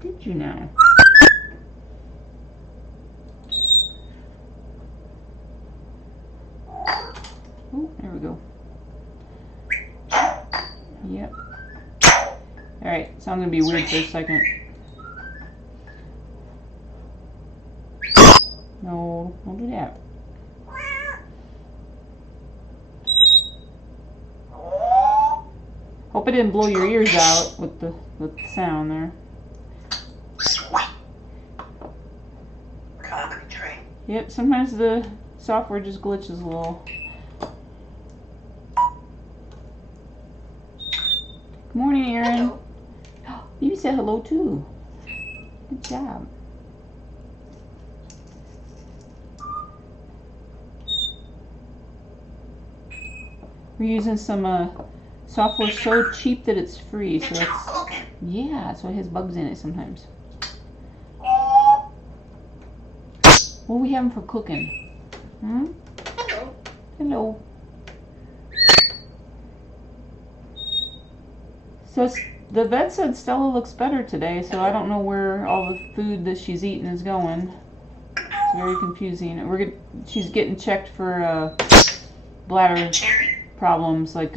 Did you now? Oh, there we go. Yep. Alright, so I'm going to be weird for a second. No, don't do that. Hope it didn't blow your ears out with the sound there. Yep, sometimes the software just glitches a little. Good morning, Aaron. Bibi said hello too. Good job. We're using some software so cheap that it's free, so that's, yeah, so it has bugs in it sometimes. What are we having for cooking? Hmm? Hello. Hello. So the vet said Stella looks better today, so I don't know where all the food that she's eating is going. It's very confusing. She's getting checked for bladder problems, like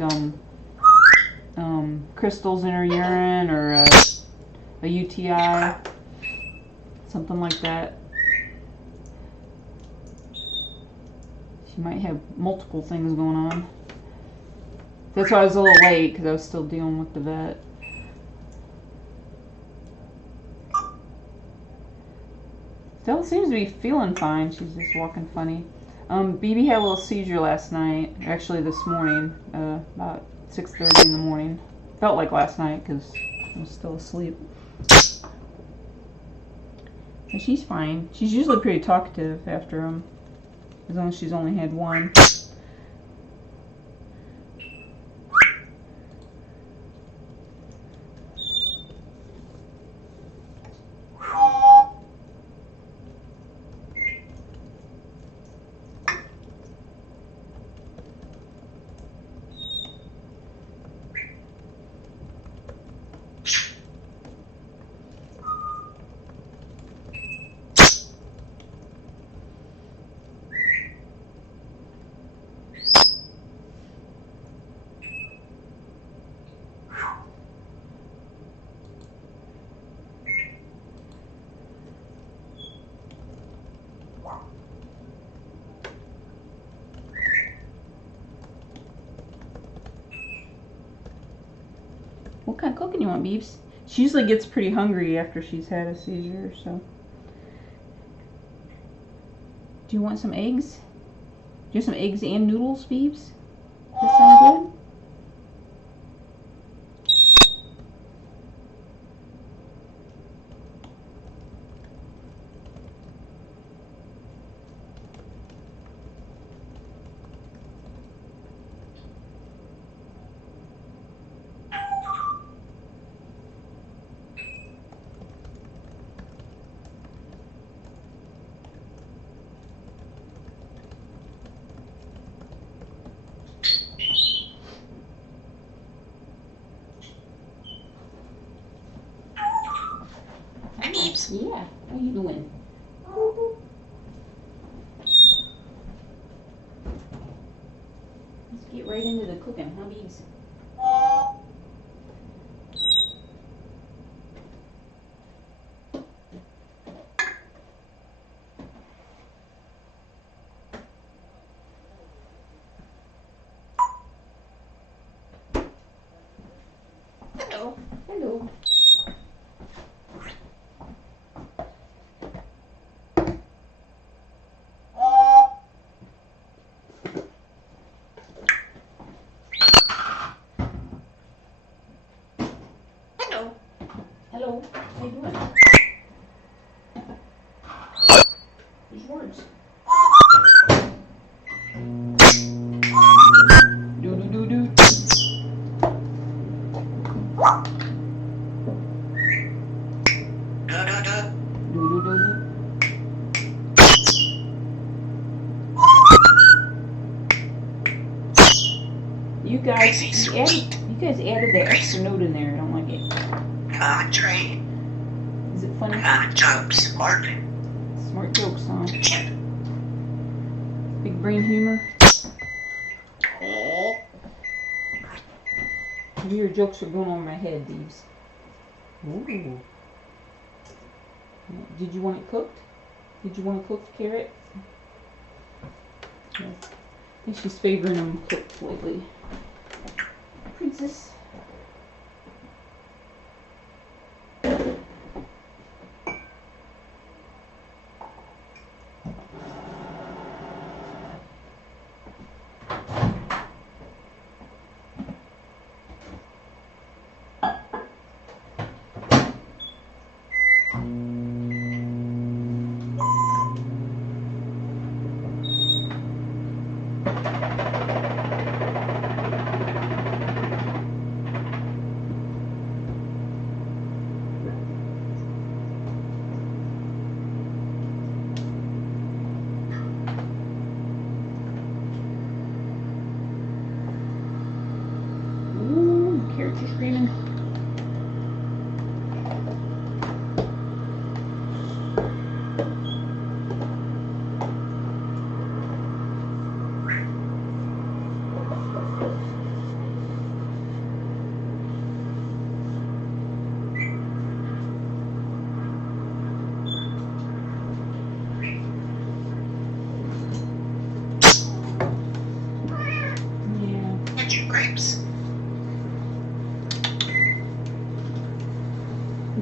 crystals in her urine or a UTI, something like that. She might have multiple things going on. That's why I was a little late, because I was still dealing with the vet. Stella seems to be feeling fine. She's just walking funny. Bibi had a little seizure last night, actually this morning, about 6:30 in the morning. Felt like last night because I was still asleep. And she's fine. She's usually pretty talkative after as long as she's only had one. What kind of cooking you want, Beebs? She usually gets pretty hungry after she's had a seizure, so. Do you want some eggs? Do you want some eggs and noodles, Beebs? Does that sound good? Yeah, how you doing? Let's get right into the cooking, huh, Beebs? Hello. Hello. Hello. Hello. How you doing? Which words? Do do do do. Do do do do. You guys guys added that extra note in there. I don't like it. Trade. Is it funny? Joke. Smart. Smart jokes, huh? Big brain humor. Oh. Your jokes are going over my head, Beebs. Ooh. Did you want it cooked? Did you want a cooked carrot? Yeah. I think she's favoring them cooked lately. Princess. Carrots are screaming. Yeah. Get your grapes.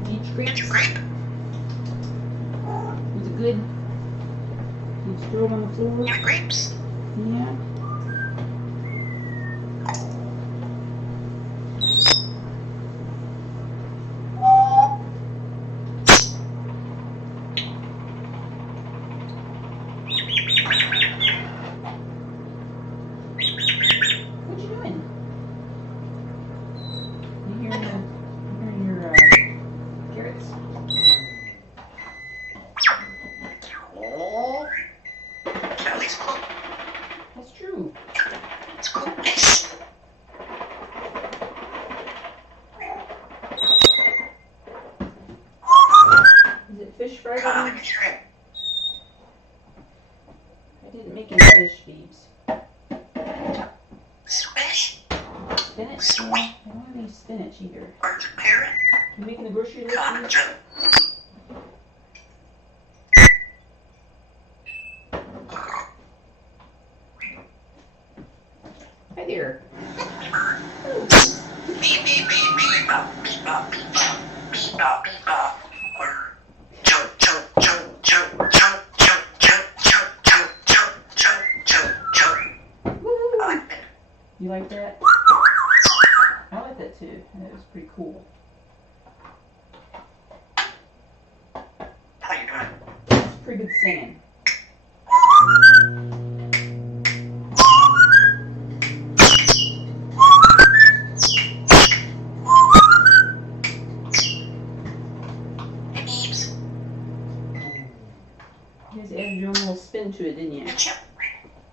Beach Get grapes. your grape. Is it good? You just throw it on the floor? Get grapes. Yeah. What you doing? You hearing your carrots? Oh. Kelly's cook. That's true. It's cooked fish. Is it fish Friday? Shrimp. I didn't make any fish, Beebs. Fish. Spinach? Sweet. I don't have any spinach either. Where's the parrot? You making the grocery list? Beebs? Joke. Hi there. Beep, beep, beep, beep, bop, beep, bop, beep, bop, beep, bop, beep, bop. Or choke, choke, choke, choke, choke, choke, choke, choke, choke, choke, choke, choke, choke. Woo! I like that. You like that? I like that too. That was pretty cool. How you doing? It's pretty good singing. Hey, Beebs. You guys added your own little spin to it, didn't you? Chip.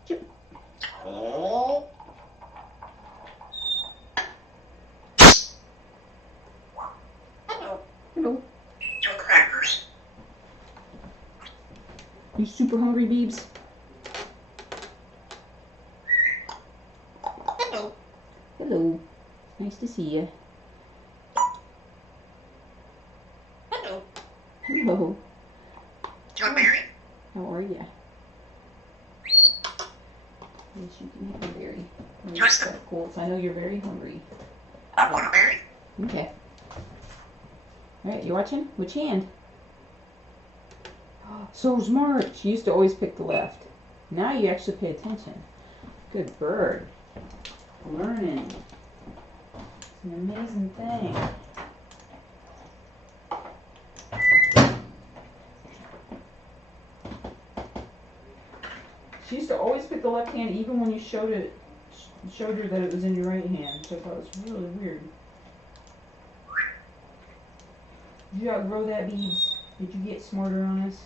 Chip. Oh. Hello. Hello. Your crackers. You super hungry, Beebs? Hello. Hello. Nice to see you. Hello. Hello. Your berry. How are you? Yes, you can have a berry. What's the- Cool. So I know you're very hungry. I want a berry. Okay. All right, you watching? Which hand? So smart. She used to always pick the left. Now you actually pay attention. Good bird. Learning. It's an amazing thing. She used to always pick the left hand, even when you showed her that it was in your right hand. So I thought it was really weird. Did you outgrow that, Beebs? Did you get smarter on this?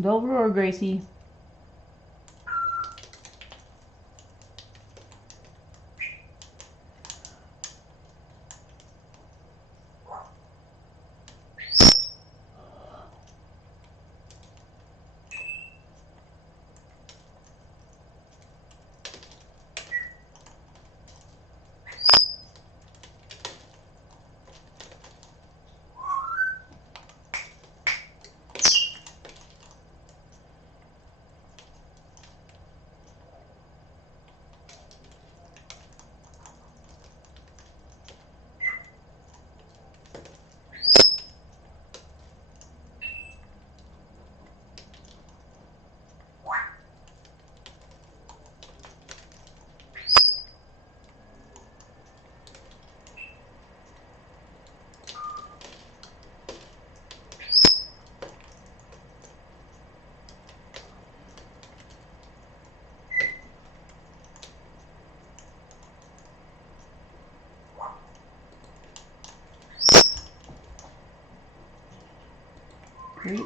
Velvet or Gracie?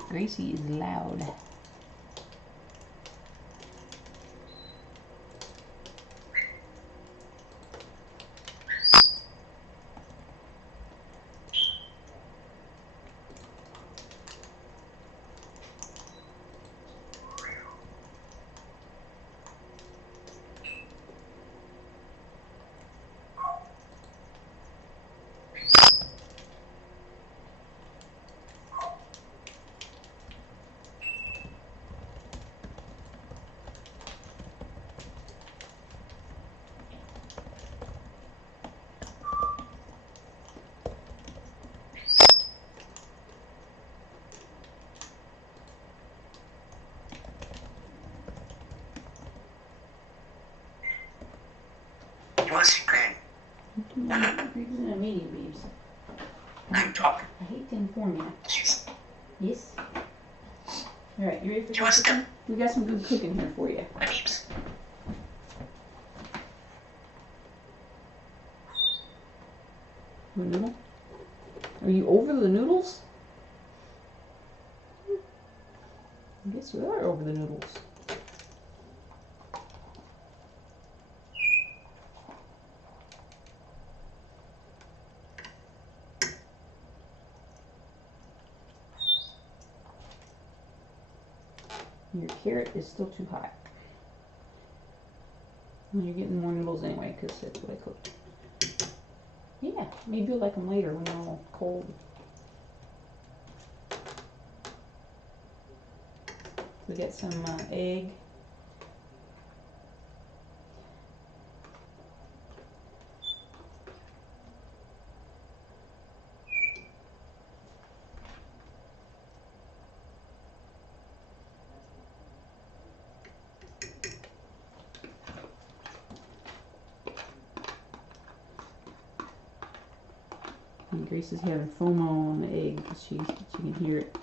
Gracie is loud. You want to see Granny? He's in a meeting, babes. I'm talking. I hate to inform you. Jeez. Yes? Alright, you ready for You want cooking? some? We got some good cooking here for you. My peeps. A noodle? Are you over the noodles? I guess you are over the noodles. Your carrot is still too hot. Well, you're getting more noodles anyway, because that's what I cooked. Yeah, maybe you'll like them later when they're all cold. We got some egg. And Grace is having FOMO on the egg because she can hear it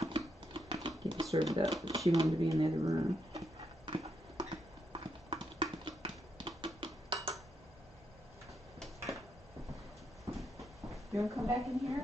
getting served up, but she wanted to be in the other room. You want to come back in here?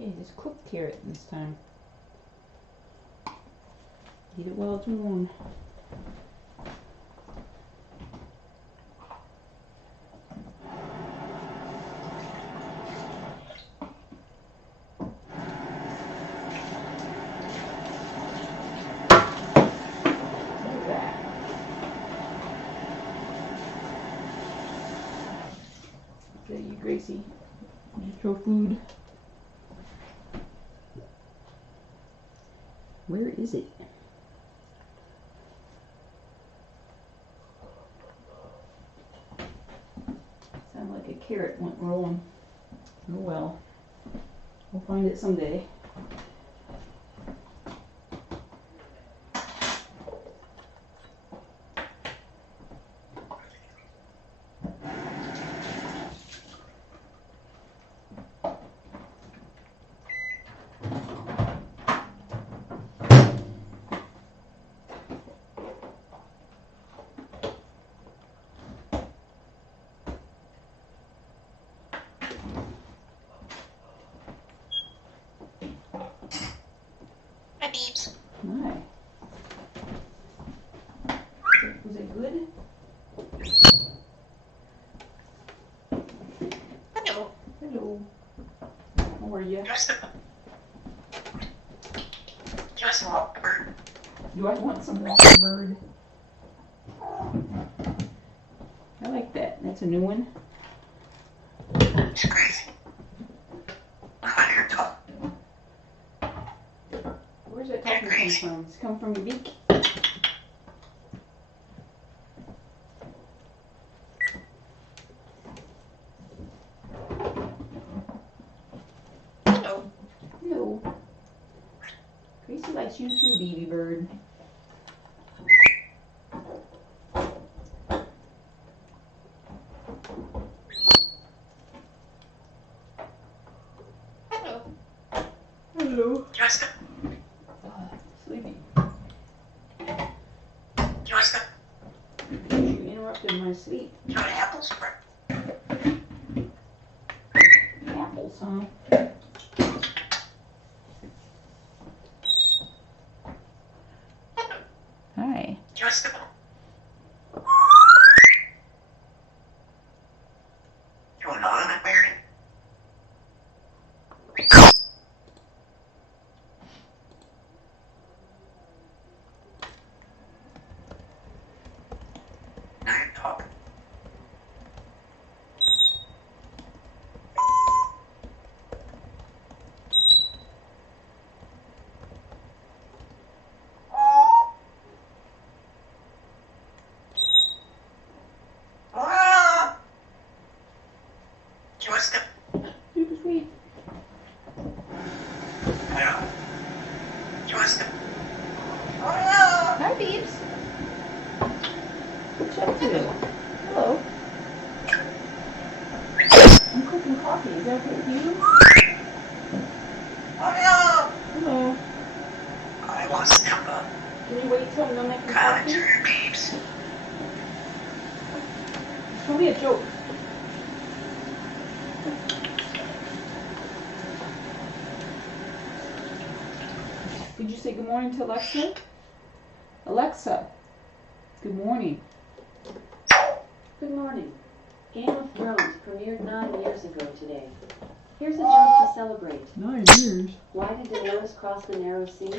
Okay, just cooked carrot this time. Eat it while it's warm. Look at that. There you, Gracie. Eat your food. Where is it? Sounded like a carrot went rolling. Oh well. We'll find it someday. Hi, Beeps. Hi. Was it good? Hello. Hello. How are you? Just a walk, bird. Do I want some walker bird? I like that. That's a new one. It's crazy. Look at your top. Where's that talking come from? It's come from your beak. Hello. Hello. Gracie likes you too, Bibi bird. Hello. Hello. Just Sleepy. Just You interrupted my sleep. you want apples? Apples, huh? Hi. Just you want on it, Mary? Now you're talking. Just Super sweet. Just Hi, Beeps. What you up to? Hello. I'm cooking coffee. Is that okay with you? Hello. I want some Can you wait till I'm done making coffee? commentary, Beeps. Tell me a joke. Did you say good morning to Alexa? Alexa, good morning. Good morning. Game of Thrones premiered 9 years ago today. Here's a joke to celebrate. 9 years. Why did Daenerys cross the narrow sea?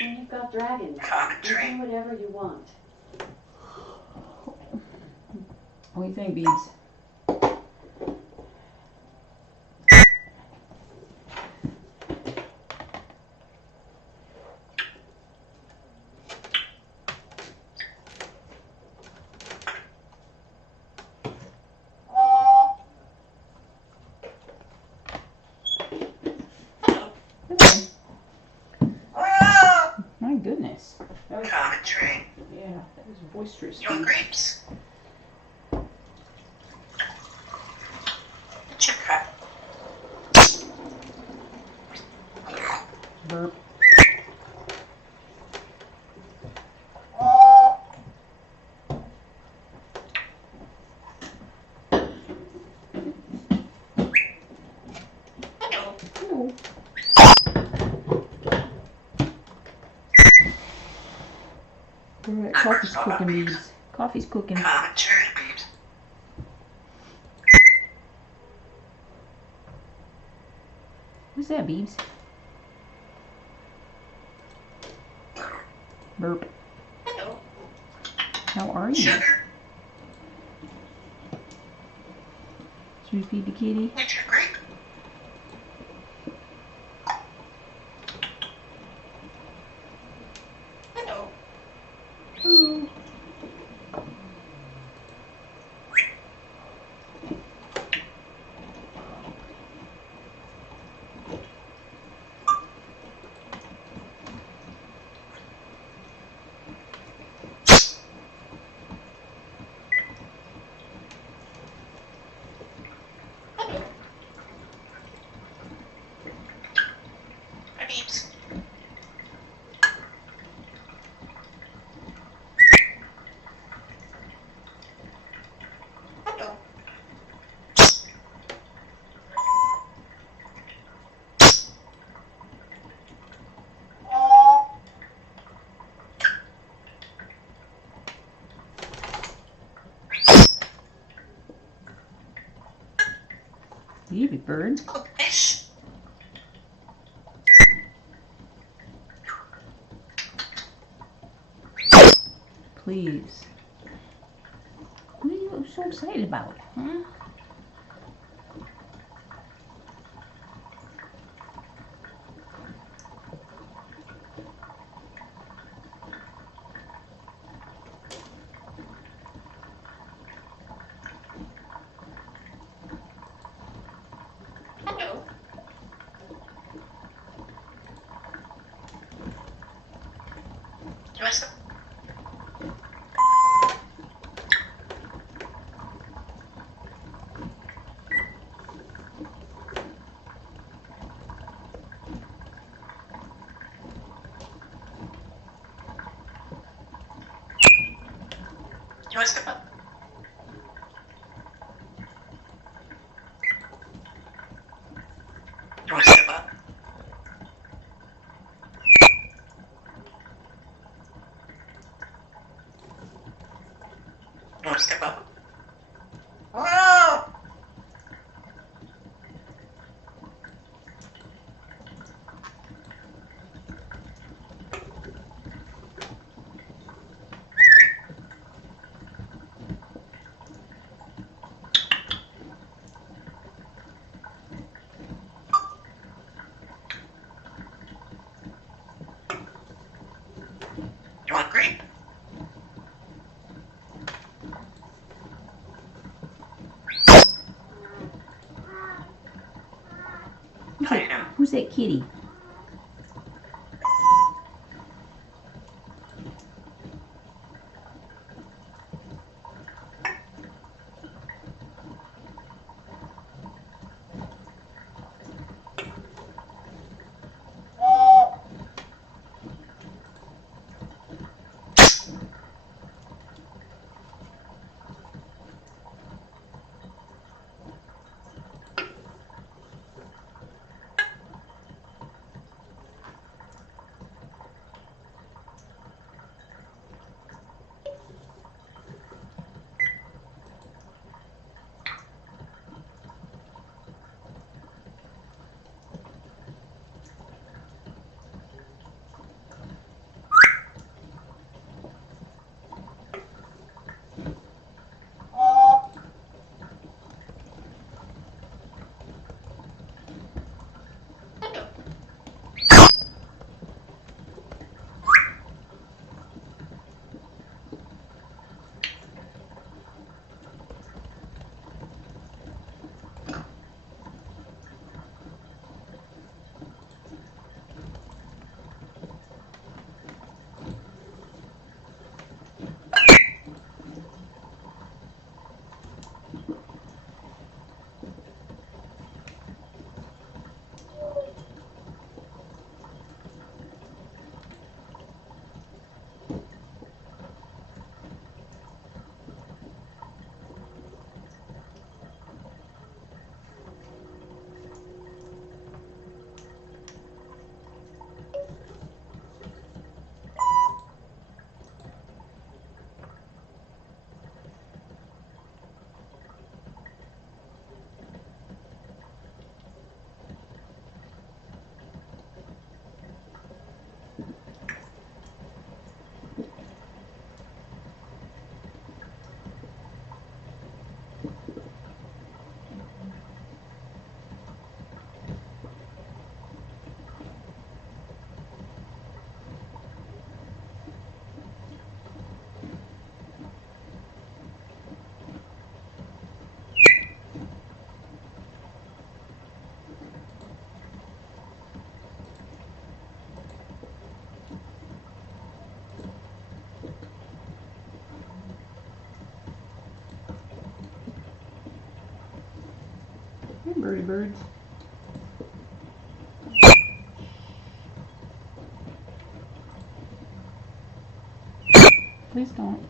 When you've got dragons, you Commentary. do whatever you want. What do you think, Beebs? My goodness. That was, Commentary. yeah, that was boisterous. You want Beebs. grapes? Chip cut. Burp. Hello. Hello. Alright, coffee's cooking, Beebs. Coffee's cooking. Commentary, Beeps. What's that, Beebs? Burp. Hello. How are you? Sugar. Should we feed the kitty? What's your grape? Hello. Ooh. Bibi bird. Fish. Please. What are you so excited about, huh? Hello. You want some? You want step up? You want step up? You want step up? Oh! You want grape? I know. Who's that kitty? Hey, birdie birds. Please don't.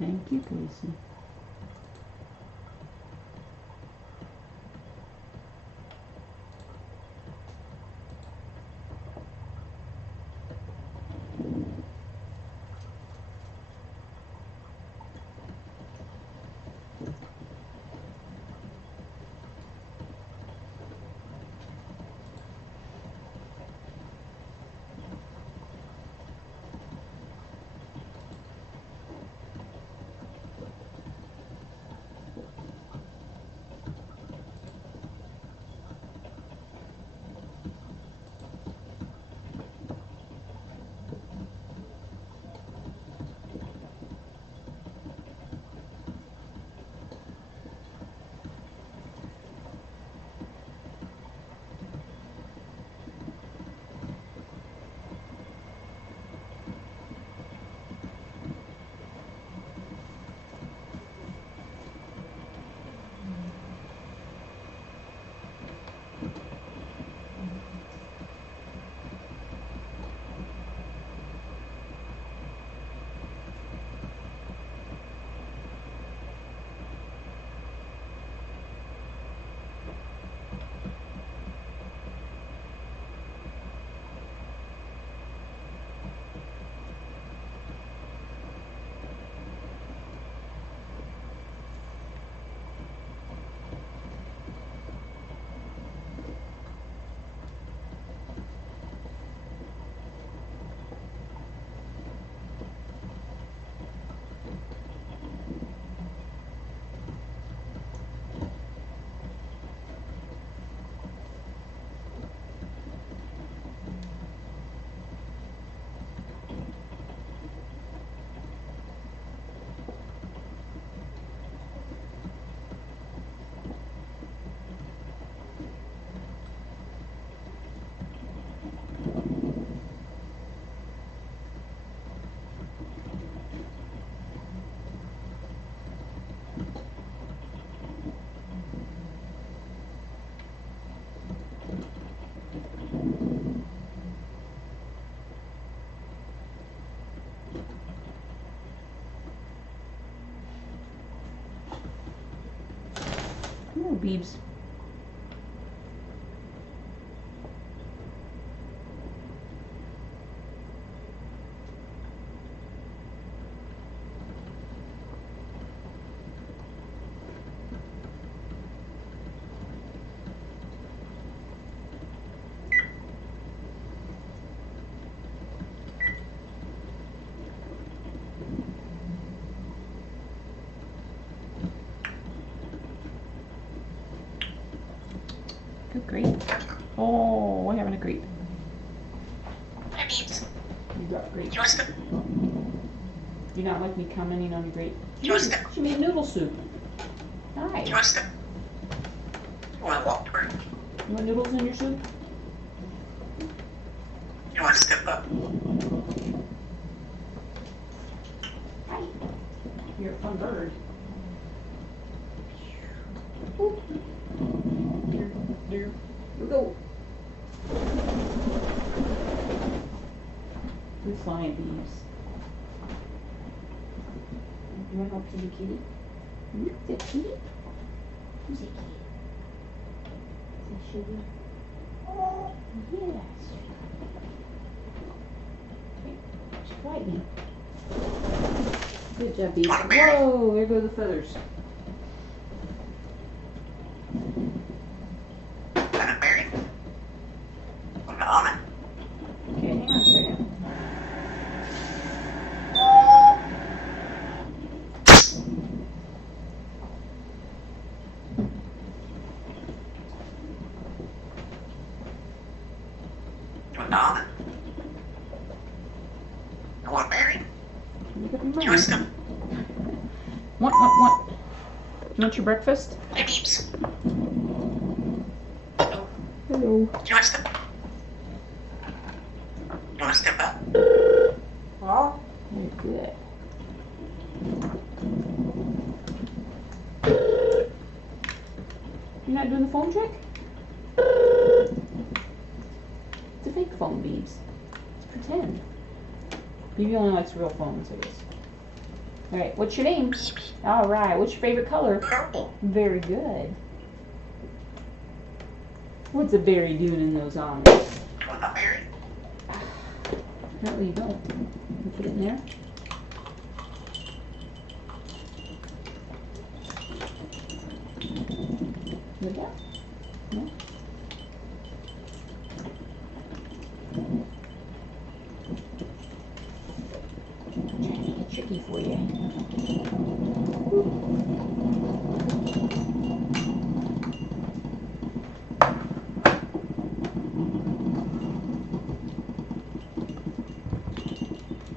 Thank you, Casey. Ooh, Beebs. Good grape. Oh, we're having a grape. Hi, Beebs. You got grape. Do you want some? You not like me commenting on the grape? Do you want some? She made noodle soup. Do you Hi. want some? You want to walk to her? You want noodles in your soup? You want to step up? Hi. You're a fun bird. Oop. Here we go. Who's flying Beebs? You want to help kitty kitty? Is that kitty? Who's that kitty? Is that Sugar? Oh, yes. Okay, she's fighting. Good job, Beebs. Whoa, there go the feathers. Lemon berry. Want an almond? Okay, hang on a second. You want an almond? You want a berry? Look at Do you want some? Want. You want your breakfast? Hi, Beebs. Hello. Do you want some? You want to step up? Well, very good. You're not doing the phone trick? It's a fake phone, Beebs. It's pretend. Bibi only likes real phones, I guess. Alright, what's your name? Alright, what's your favorite color? Purple. Very good. What's a berry doing in those almonds? You want a berry? Apparently you don't. You put it in there. Like that? No? I'm trying to make it tricky for you.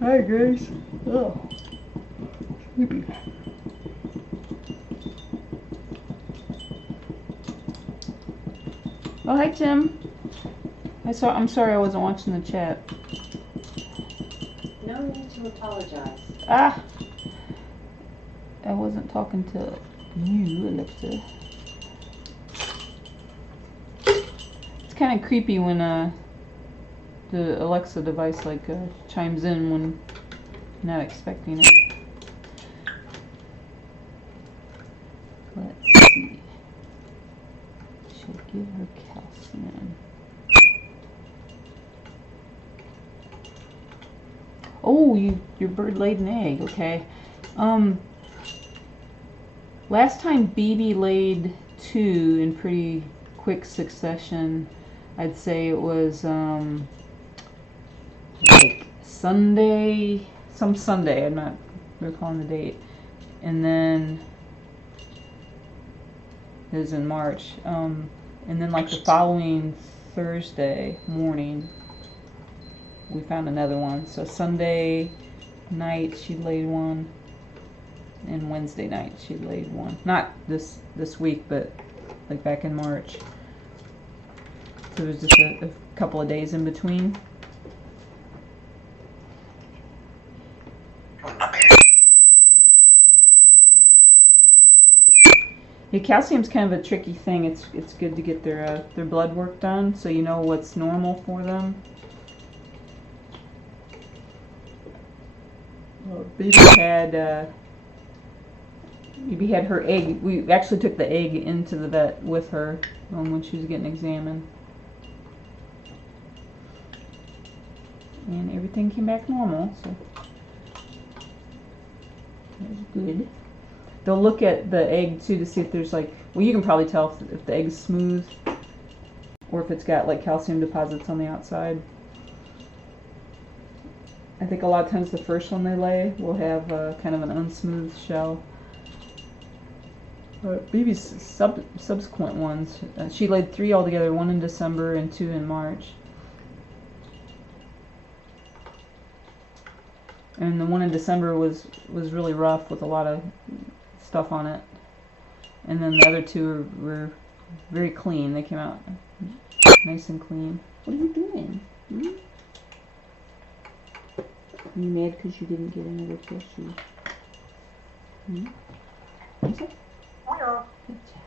Hi guys. Oh, sleepy. Oh, hi Tim. I'm sorry I wasn't watching the chat. No need to apologize. Ah, I wasn't talking to you, Alexa. It's kind of creepy when the Alexa device chimes in when you're not expecting it. Let's see. Should give her calcium. Oh, your bird laid an egg. Okay. Last time Bibi laid 2 in pretty quick succession. I'd say it was like Sunday, some Sunday. I'm not recalling the date. And then it was in March. And then like the following Thursday morning, we found another one. So Sunday night she laid one, and Wednesday night she laid one. Not this week, but like back in March. So it was just a couple of days in between. You want a berry? Yeah, calcium's kind of a tricky thing. It's good to get their blood work done so you know what's normal for them. Bibi had Bibi had her egg. We actually took the egg into the vet with her when she was getting examined. And everything came back normal, so that was good. They'll look at the egg too to see if there's like, well, you can probably tell if the egg's smooth or if it's got like calcium deposits on the outside. I think a lot of times the first one they lay will have kind of an unsmooth shell. Bibi's subsequent ones, she laid 3 altogether, 1 in December and 2 in March. And the one in December was really rough with a lot of stuff on it. And then the other 2 were very clean. They came out nice and clean. What are you doing? Hmm? Are you mad because you didn't get another tissue? Hmm? What's that? Good job.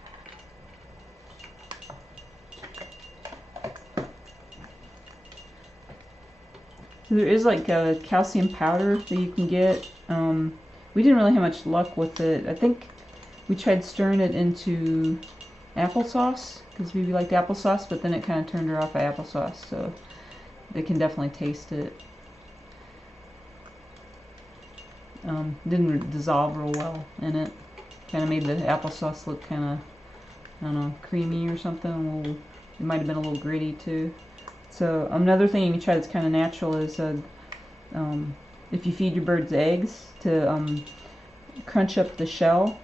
So there is like a calcium powder that you can get. We didn't really have much luck with it. I think we tried stirring it into applesauce because Bibi liked applesauce, but then it kind of turned her off of applesauce. So they can definitely taste it. Didn't dissolve real well in it. Kind of made the applesauce look kind of, I don't know, creamy or something. It might have been a little gritty too. So another thing you can try that's kind of natural is if you feed your birds eggs, to crunch up the shell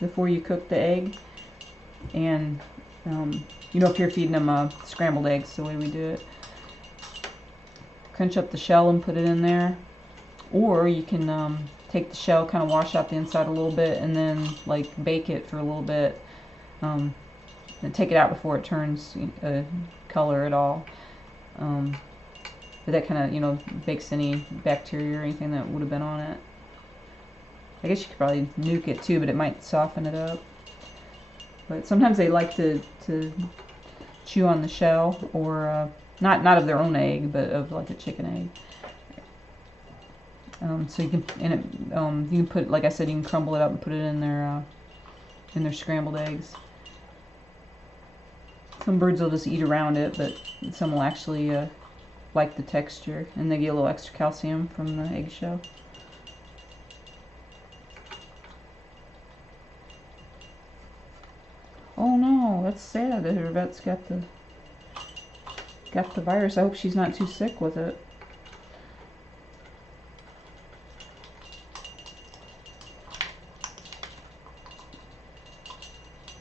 before you cook the egg. And you know, if you're feeding them scrambled eggs, the way we do it, crunch up the shell and put it in there. Or you can take the shell, kind of wash out the inside a little bit, and then like bake it for a little bit. And take it out before it turns color at all. But that kind of, you know, bakes any bacteria or anything that would have been on it. I guess you could probably nuke it too, but it might soften it up. But sometimes they like to chew on the shell, or not of their own egg, but of like a chicken egg. So you can, and it, you can put, like I said, you can crumble it up and put it in their scrambled eggs. Some birds will just eat around it, but some will actually like the texture, and they get a little extra calcium from the eggshell. Oh no, that's sad that her vet's got the virus. I hope she's not too sick with it.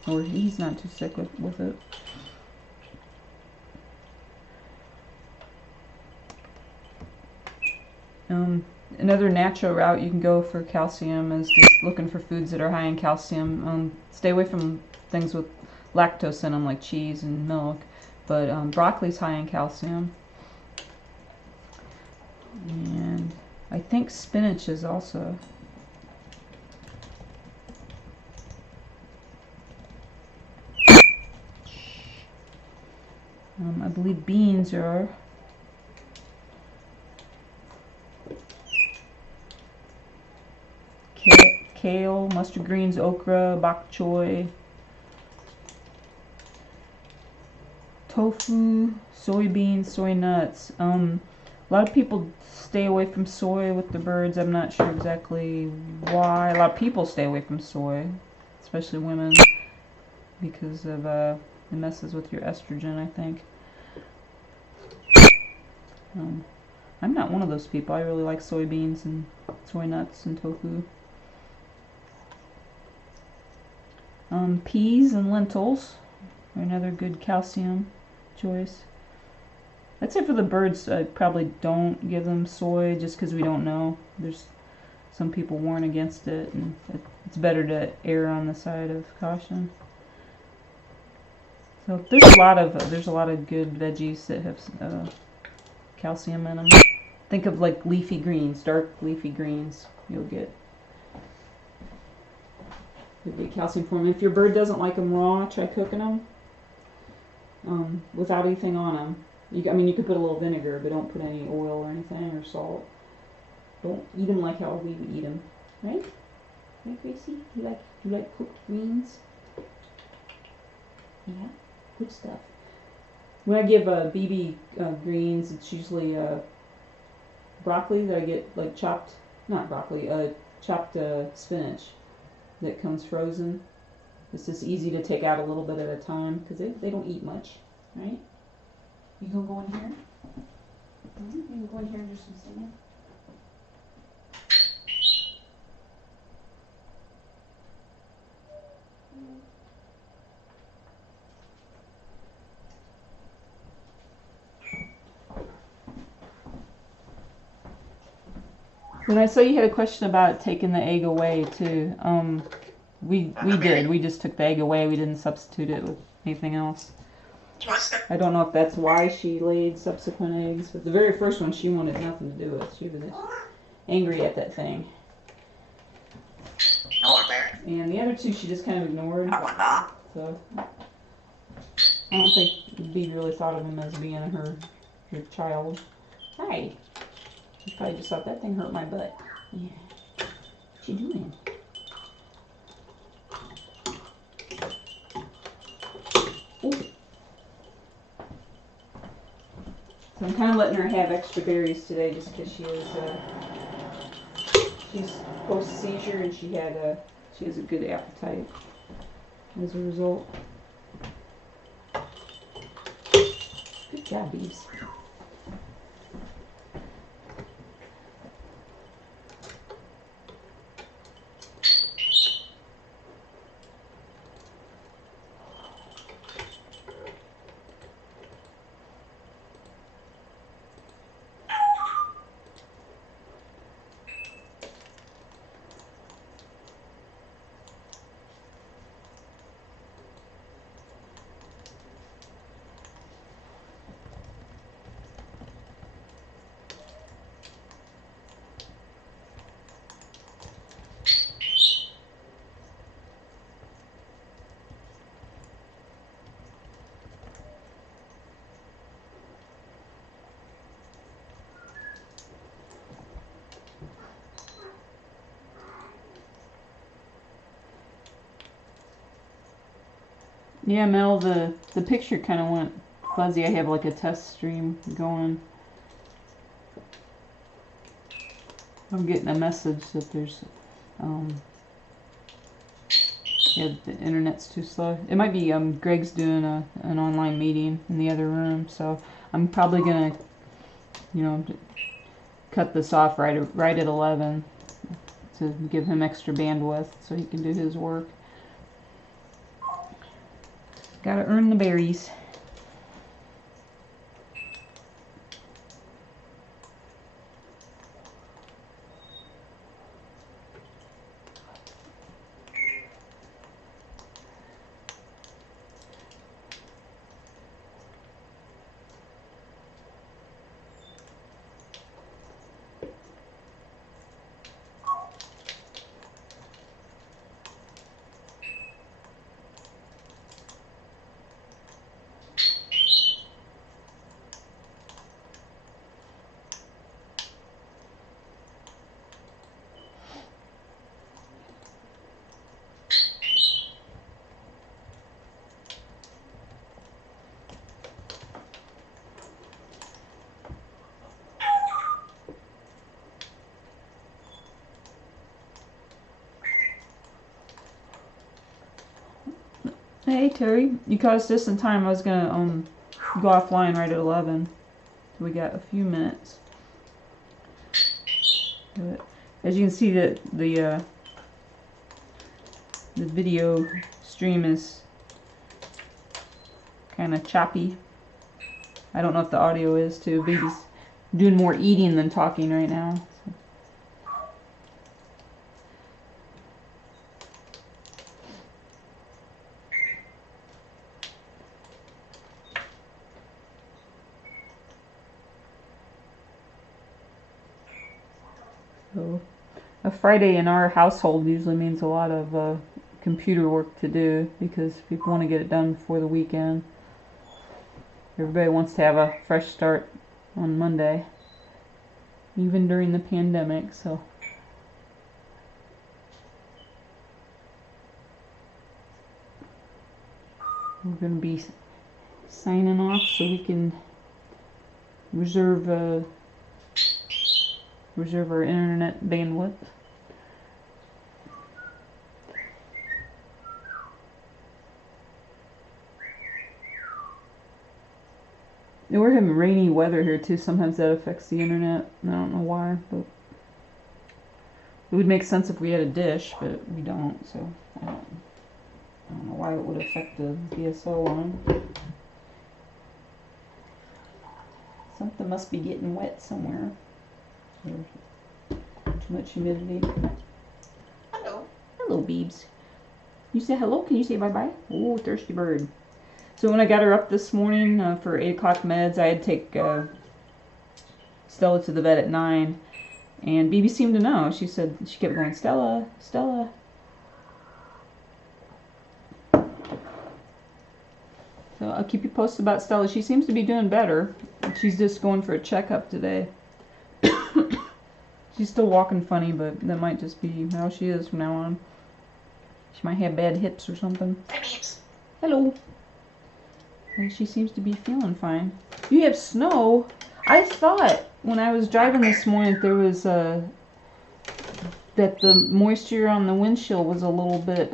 Or he's not too sick with it. Another natural route you can go for calcium is just looking for foods that are high in calcium. Stay away from things with lactose in them, like cheese and milk, but broccoli's high in calcium. And I think spinach is also. I believe beans are. Kale, mustard greens, okra, bok choy, tofu, soybeans, soy nuts. A lot of people stay away from soy with the birds. I'm not sure exactly why. A lot of people stay away from soy, especially women, because of it messes with your estrogen, I think. I'm not one of those people. I really like soybeans and soy nuts and tofu. Peas and lentils are another good calcium choice. I'd say for the birds, I probably don't give them soy just because we don't know. There's some people warn against it, and it's better to err on the side of caution. So there's a lot of good veggies that have calcium in them. Think of like leafy greens, dark leafy greens. You'll get calcium from them. If your bird doesn't like them raw, try cooking them without anything on them. You could put a little vinegar, but don't put any oil or anything or salt. Don't eat them like how we eat them, right? Right, Gracie? You like cooked greens? Yeah, good stuff. When I give Bibi greens, it's usually broccoli that I get like chopped, not broccoli, chopped spinach that comes frozen. It's just easy to take out a little bit at a time because they don't eat much, right? You gonna go in here? You can go in here and do some singing. When I saw you had a question about taking the egg away too, we did. We just took the egg away. We didn't substitute it with anything else. I don't know if that's why she laid subsequent eggs, but the very first one she wanted nothing to do with. She was angry at that thing. And the other two she just kind of ignored. So I don't think Bee really thought of him as being her child. Hi. You probably just thought that thing hurt my butt. Yeah. What you doing? Ooh. So I'm kind of letting her have extra berries today just because she's post-seizure and she has a good appetite as a result. Good job, Beebs. Yeah, Mel, the picture kind of went fuzzy. I have like a test stream going. I'm getting a message that there's, yeah, the internet's too slow. It might be Greg's doing an online meeting in the other room, so I'm probably gonna, cut this off right at 11 to give him extra bandwidth so he can do his work. Gotta earn the berries. Hey Terry, you caught us just in time. I was gonna go offline right at 11. We got a few minutes. But as you can see, the video stream is kind of choppy. I don't know if the audio is too. Baby's doing more eating than talking right now. So a Friday in our household usually means a lot of computer work to do because people want to get it done before the weekend. Everybody wants to have a fresh start on Monday, even during the pandemic. So We're going to be signing off so we can reserve our internet bandwidth. And we're having rainy weather here too. Sometimes that affects the internet. I don't know why, but it would make sense if we had a dish, but we don't. So I don't know why it would affect the DSL line. Something must be getting wet somewhere. Or too much humidity. Hello. Hello, Beebs. You say hello? Can you say bye-bye? Oh, thirsty bird. So when I got her up this morning for 8 o'clock meds, I had to take Stella to the vet at 9. And Bibi seemed to know. She said, she kept going, Stella, Stella. So I'll keep you posted about Stella. She seems to be doing better. She's just going for a checkup today. She's still walking funny, but that might just be how she is from now on. She might have bad hips or something. Hi, Beeps. Hello. And she seems to be feeling fine. You have snow? I thought when I was driving this morning there was that the moisture on the windshield was a little bit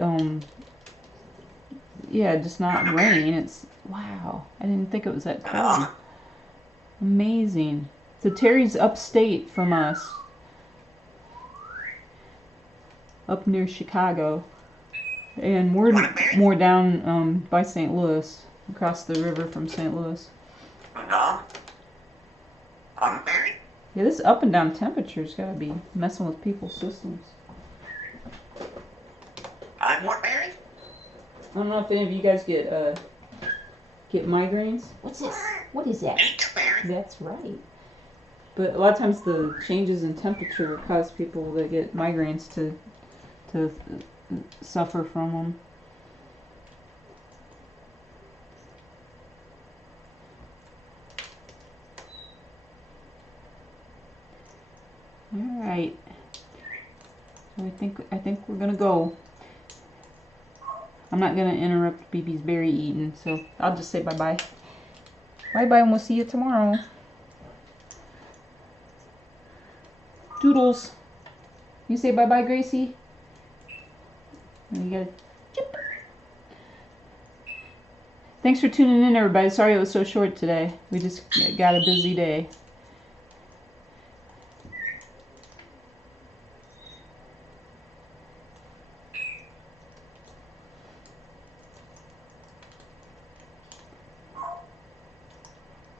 yeah, just not rain. It's wow. I didn't think it was that cold. Amazing. So Terry's upstate from us. Up near Chicago. And we're more down by St. Louis. Across the river from St. Louis. No. I'm married. Yeah, this up and down temperature's gotta be messing with people's systems. I'm not married. I don't know if any of you guys get migraines. What's this? What is that? Ain't married. That's right. But a lot of times the changes in temperature cause people that get migraines to suffer from them. All right. So I think we're gonna go. I'm not gonna interrupt Bibi's berry eating, so I'll just say bye-bye. Bye-bye, and we'll see you tomorrow. Doodles. You say bye-bye, Gracie? You gotta chip. Thanks for tuning in, everybody. Sorry it was so short today. We just got a busy day.